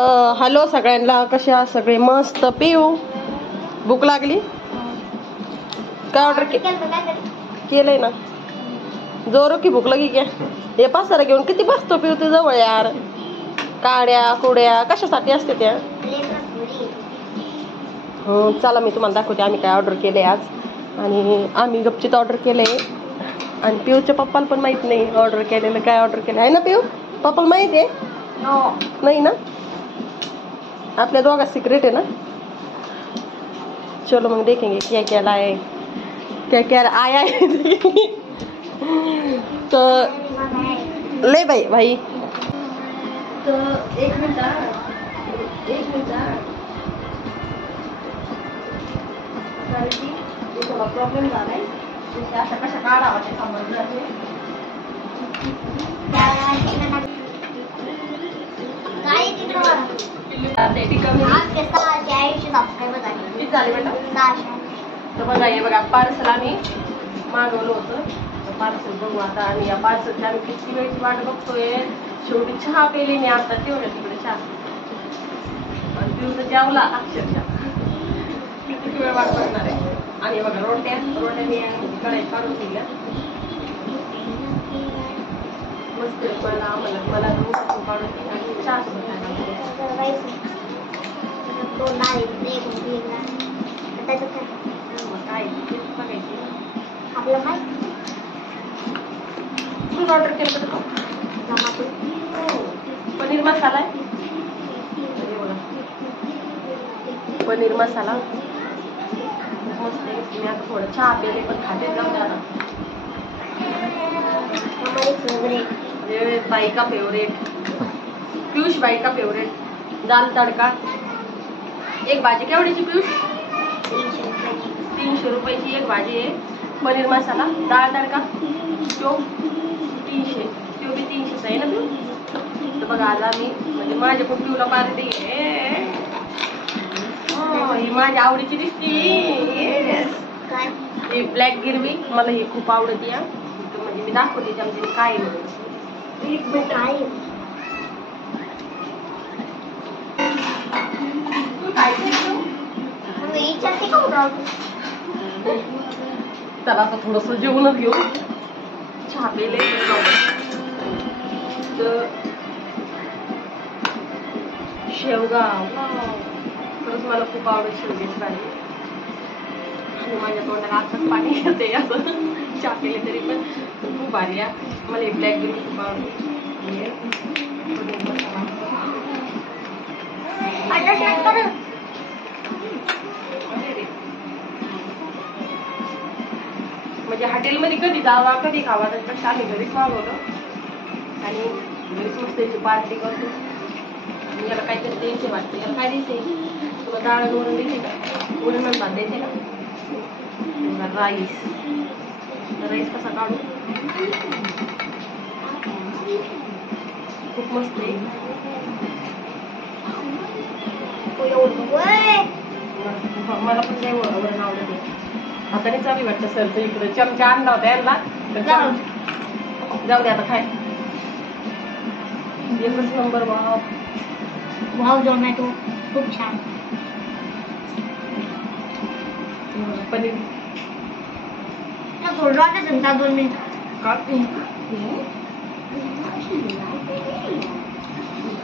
Hello सगळ्यांना, कसे आहात सगळे? मस्त. पिऊ भूक लागली? काय ऑर्डर केलंय ना? जोरो की भूक लगी क्या? हे पासारा घेऊन किती बसतो पिऊ तू जवळ यार. काड्या कुड्या कशासाठी असते त्या? हो चला मी तुम्हाला दाखवते आम्ही काय ऑर्डर केले आज. आणि आम्ही गपचित ऑर्डर केले आणि पिऊच्या पप्पाला पण माहित नाही ऑर्डर केलेलं. काय ऑर्डर केलं आहे ना पिऊ? पप्पाला माहित आहे? नाही ना, आपल्या दोघा सिक्रेट है ना. चलो मग देखेंगे क्या क्या लाए, क्या क्या आया है. तो ले भाई भाई. तो एक मिनिट थोडा प्रॉब्लेम झालाय. अशा कशा काढावा ते समजलं नाही. तर बघा हे बघा पार्सल आम्ही मागवलं होतं. पार्सल बघू आता आम्ही. या पार्सलची आम्ही किती वेळची वाट बघतोय. शेवटी चहा पेली मी आता तेवढ्या तिकडे चहा. आणि पिऊन जेवला अक्षरशः. किती वेळ वाट बघणार आहे. आणि बघा रोट्या मी कढईत काढून दिल्या मस्त. मला काढून दिली आणि चहा सोबत आपलं ऑर्डर केलं पनीर मसाला आहे. पनीर मसाला मस्त आहे. मी आता थोडं चहा पेले पण खाते जाऊ द्या. बाई का फेवरेट, पीयूष बाई का फेवरेट दाल तडका. एक भाजी केवढीची पीयूष? 300 रुपयाची एक भाजी आहे. पनीर मसाला डाळ तडका तो 300, तो बी 300 आहे ना पिऊ. तर बघा आज आम्ही म्हणजे माझ्या पण पिऊला पार्टी आहे. ही माझ्या आवडीची दिसती. ही ब्लॅक गिरवी मला ही खूप आवडती. म्हणजे मी दाखवते त्यामध्ये काय चला आता थोडस जेवणच घेऊ. चहा पेले तर शेवगा खरंच मला खूप आवडत शेवग्याची भाजी. आणि माझ्या तोंडाला आताच पाणी येते असं चहा पेले तरी पण खूप भारी आहे. मला हे ब्लॅक गिरी खूप आवडते. म्हणजे हॉटेलमध्ये कधी जावा कधी खावा त्याच्यापेक्षा आम्ही घरीच मागवतो आणि घरीच मस्त याची पार्टी करतो. याला काहीतरी द्यायचे वाटते. याला काय द्यायचे? तुला डाळ वरून द्यायचे का? वरून भात द्यायचे का? राईस कसा काढू? खूप मस्त आहे. मला पण नाही वरण आवडत. आता नाही चालू वाटतं सरचं इकडे. चमचा आणला होता यांना जाऊ दे आता खाय. एकच नंबर. वाव टोमॅटो खूप छान. पनीर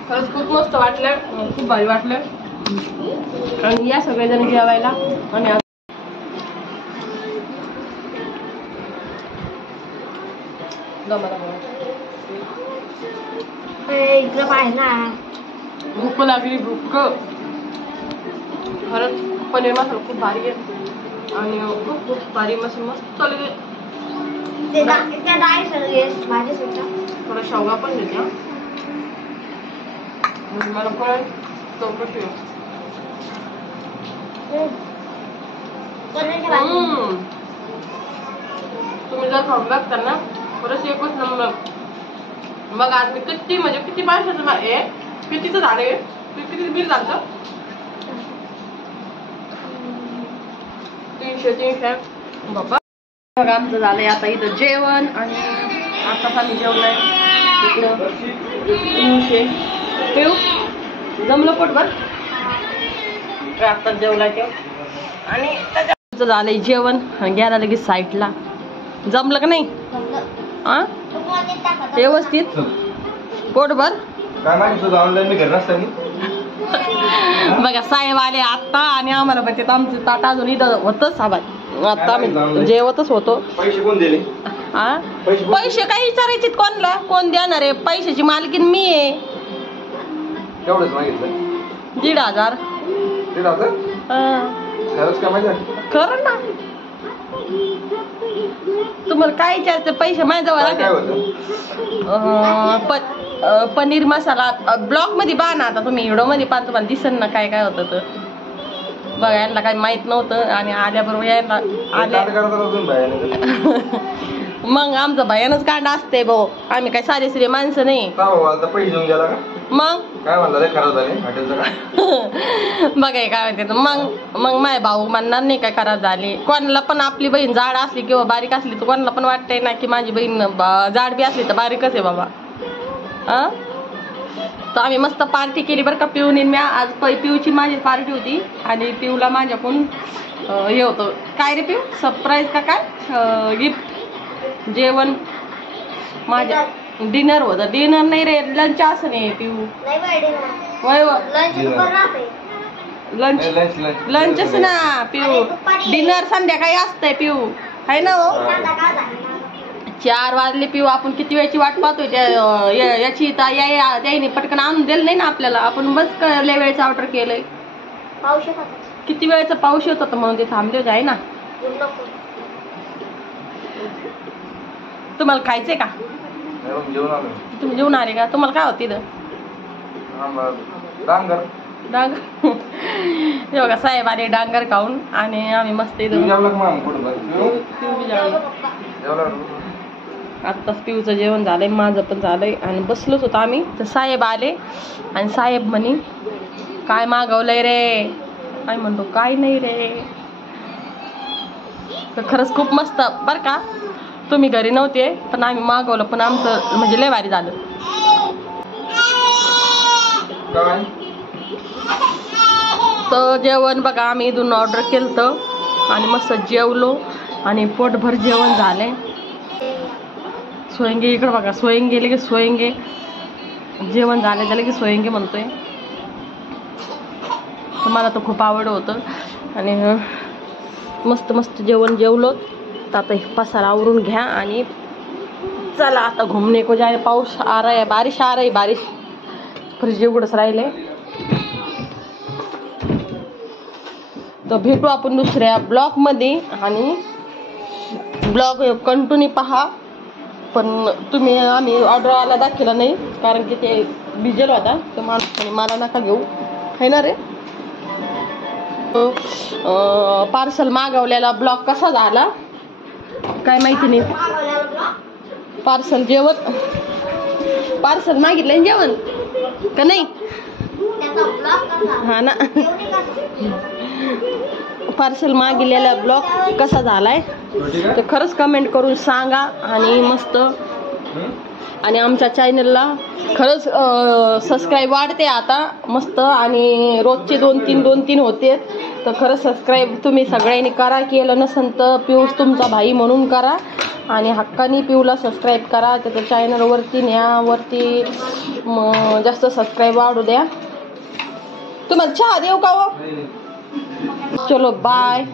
खरंच खूप मस्त वाटलं. खूप भारी वाटलं. आणि या सगळेजण जेवायला. आणि भूक लागली भूक. खरंच पनीर मसाला खूप भारी आहे. आणि खूप भारी मस्त चालू. थोडा शेवगा पण देते. मला पण चौकशी तुम्ही जर खाऊन बघता ना खरंच एकच नंबर. मग आज मी किती म्हणजे किती पैशाचं आहे कितीचं झाड आहे किती बिल झालं? 300 बाबा. बघा आमचं झालंय आता इथं जेवण. आणि आताच आम्ही जेवलंय इकडं 300 ठेव. जमलं पोटभर आता जेवला तेव्हा आणि त्याच्यात झालंय जेवण घ्यायला लगेच साईडला. जमलं का नाही हा व्यवस्थित पोटभर. काय माहिती तुझं ऑनलाईन मी घरी नसताना बघा साहेब आले आत्ता आणि आम्हाला बघते आमचं ताट अजून इथं होतच हवाय. आता आम्ही जेवतच होतो. पैसे कोण दिले? हा पैसे काय विचारायचे कोणला? कोण देणार आहे? पैशाची मालकीन मी आहे. तेवढंच मागितलं 1,500. 1,500? खरंच का माहिती? खरं ना. तुम्हाला काय विचारायचं? पैसे माझ्याजवळ काय होतं? पनीर मसाला ब्लॉग मध्ये पहा ना. आता तुम्ही व्हिडिओ मध्ये पाहता तुम्हाला दिसन ना काय काय होतं. तर बघा यांना काही माहित नव्हतं आणि आल्याबरोबर यायला आल्या मग आमचं भयानच कांड असते भाऊ. आम्ही काय सारे श्री माणसं नाही. पैसे देऊन गेला का? मग काय म्हणलं खराब झाले हॉटेलचं काय? बघा काय म्हणते मग माय भाऊ म्हणणार नाही काय खराब झाली. कोणाला पण आपली बहीण जाड असली किंवा बारीक असली तर कोणाला पण वाटतंय ना की माझी बहीण जाड बी असली तर बारीकच आहे बाबा. हा तर आम्ही मस्त पार्टी केली बरं का. पिऊने मी आज पिऊची माझी पार्टी होती आणि पिऊला माझ्याकडून हे होतं काय रे पिऊ सरप्राईज का काय गिफ्ट जेवण माझ्या डिनर होतं. डिनर नाही रे लंच असं नाही पिऊ. वय लंचच ना पिऊ. डिनर संध्याकाळी असतंय पिऊ आहे ना हो. 4 वाजले पिऊ. आपण किती वेळची वाट पाहतोय याची त्याने पटकन आणून दिलं नाही ना आपल्याला. आपण बस लय वेळचं ऑर्डर केलंय. किती वेळचं पाऊस येत होता म्हणून ते थांबले होते आहे ना. तुम्हाला खायचंय का? तुम्ही जेवून आले का? तुम्हाला काय होती डांगर हे बघा साहेब आले डांगर खाऊन आणि आम्ही मस्त आत्ताच पिऊचं जेवण झालंय माझं पण झालंय आणि बसलोच होतो आम्ही. तर साहेब आले आणि साहेब म्हणे काय मागवलंय रे? काय म्हणतो काय नाही रे. तर खरंच खूप मस्त बरं का. तुम्ही घरी नव्हते पण आम्ही मागवलं पण आमचं म्हणजे लय भारी झालं. तर जेवण बघा आम्ही इथून ऑर्डर केलं आणि मस्त जेवलो आणि पोटभर जेवण झालंय. सोयंगे इकडं बघा सोयंगे गेले की सोयंगे जेवण झालं झालं की सोयंगे म्हणतोय. मला तर खूप आवड होतं आणि मस्त मस्त जेवण जेवलो. तर आता पसारा आवरून घ्या आणि चला आता घुमने को जाए. पाऊस आ रहा है बारिश आ रही बारिश. फ्रीज उघडच राहिले. तर भेटू आपण दुसऱ्या ब्लॉग मध्ये आणि ब्लॉग कंटिन्यू पहा. पण तुम्ही आम्ही ऑर्डर आला दाखवला नाही कारण की ते डिझेल होता तर माणसाने मला नका घेऊ आहे ना रे. पार्सल मागवलेला ब्लॉग कसा झाला काय माहिती नाही. पार्सल जेवण पार्सल मागितलं जेवण का नाही हा ना. पार्सल मागितलेला ब्लॉग कसा झालाय तर खरंच कमेंट करून सांगा. आणि मस्त आणि आमच्या चॅनलला खरंच सबस्क्राईब वाढते आता मस्त आणि रोजचे 2-3 होते. तर खरंच सबस्क्राईब तुम्ही सगळ्यांनी करा. केलं नसेल तर पिऊस तुमचा भाई म्हणून करा आणि हक्कानी पिऊला सबस्क्राईब करा. त्याच्या चॅनलवरती न्यावरती जास्त सबस्क्राईब वाढू द्या. तुम्हाला चहा देऊ का हो? चलो बाय.